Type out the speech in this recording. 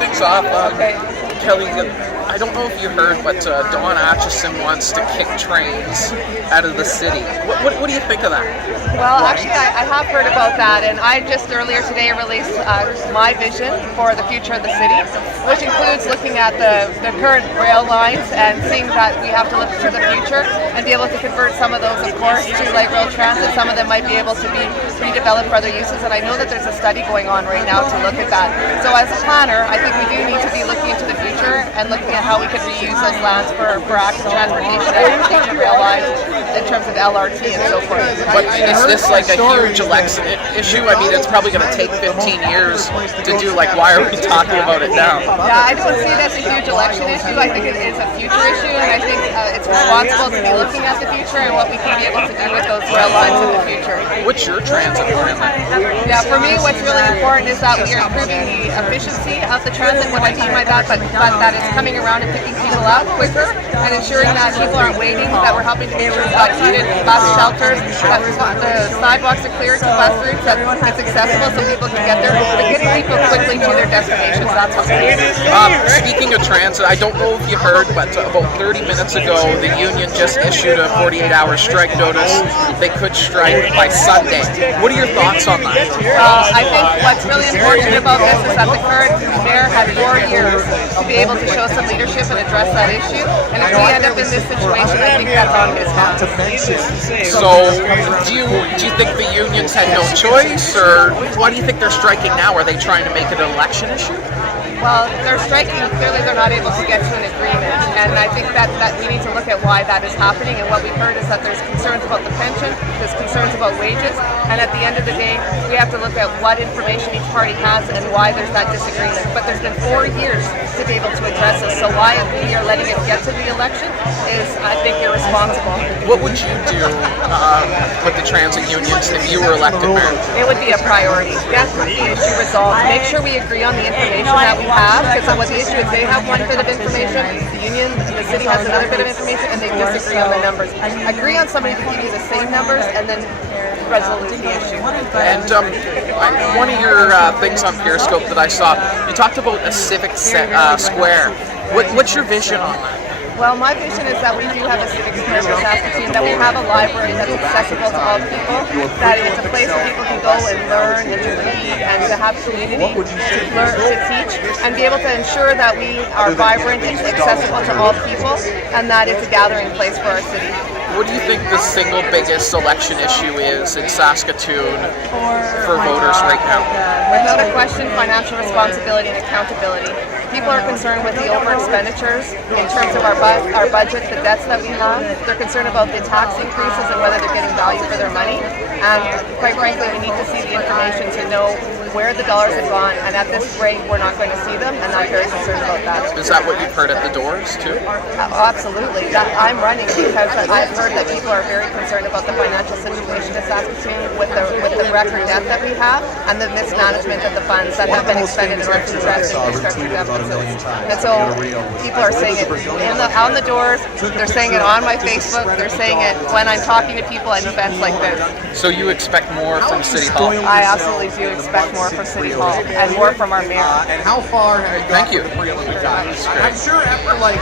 things off. Okay. Kelley, I don't know if you heard, but Don Atchison wants to kick trains out of the city. What do you think of that? Well, actually, I have heard about that, and I just earlier today released my vision for the future of the city, which includes looking at the current rail lines and seeing that we have to look to the future and be able to convert some of those, of course, to light rail transit. Some of them might be able to be redeveloped for other uses, and I know that there's a study going on right now to look at that. So as a planner, I think we do need to be looking into the future and looking at how we can reuse those lands for active transportation and future rail lines in terms of LRT and so forth. But is this like a huge election issue? I mean, it's probably going to take 15 years to do. Like, why are we talking about it now? Yeah, I don't see it as a huge election issue. I think it is a future issue, and I think it's responsible to be looking at the future and what we can be able to do with those rail lines in the future. What's your transit plan? Yeah, for me, what's really important is that we are improving the efficiency of the transit. What I mean by that, but that it's coming around and picking people up quicker and ensuring that people aren't waiting, that we're helping to make sure that heated bus shelters, that the sidewalks are clear to bus routes, that it's accessible so people can get there, but getting people quickly to their destinations. That's what's Speaking of transit, I don't know if you heard, but about 30 minutes ago, the union just issued a 48-hour strike notice. They could strike by Sunday. What are your thoughts on that? I think what's really important about this is that the current mayor had 4 years to be able to show some leadership and address that issue. And if we end up in this situation, I think that's on his hands. So, do you think the unions had no choice, or why do you think they're striking now? Are they trying to make it an election issue? Well, they're striking. Clearly, they're not able to get to an agreement, and I think that we need to look at why that is happening. And what we've heard is that there's concerns about the pension, there's concerns about wages, and at the end of the day, we have to look at what information each party has and why there's that disagreement. But there's been 4 years to be able to address this, so why we are letting it get to the election is, I think, irresponsible. What would you do with the transit unions if you were elected mayor? It would be a priority. Get the issue resolved. Make sure we agree on the information that we have, because what the issue is, they have one bit of information, the union, the city has another bit of information, and they disagree on the numbers. Agree on somebody to give you the same numbers, and then resolve the issue. And one of your things on Periscope that I saw, you talked about a civic square. What's your vision on that? Well, my vision is that we do have a civic square for Saskatoon, that we have a library that's accessible to all people, that it's a place where people can go and learn and to read and to have community, to learn, to teach, and be able to ensure that we are vibrant and accessible to all people, and that it's a gathering place for our city. What do you think the single biggest election issue is in Saskatoon for voters right now? Without a question, financial responsibility and accountability. People are concerned with the over expenditures in terms of our budget, the debts that we have. They're concerned about the tax increases and whether they're getting value for their money. And quite frankly, we need to see the information to know where the dollars have gone. And at this rate, we're not going to see them, and I'm very concerned about that. Is that what you've heard at the doors too? Absolutely. I'm running because I've heard that people are very concerned about the financial situation of Saskatoon with the record debt that we have and the mismanagement of the funds that have been expended in order to address infrastructure deficits. And so people are saying it on the doors, they're saying it on my Facebook, they're saying it when I'm talking to people at events like this. So you expect more from City Hall? I absolutely do expect more from City Hall and more from our mayor. And how far have you Thank you. I'm sure after like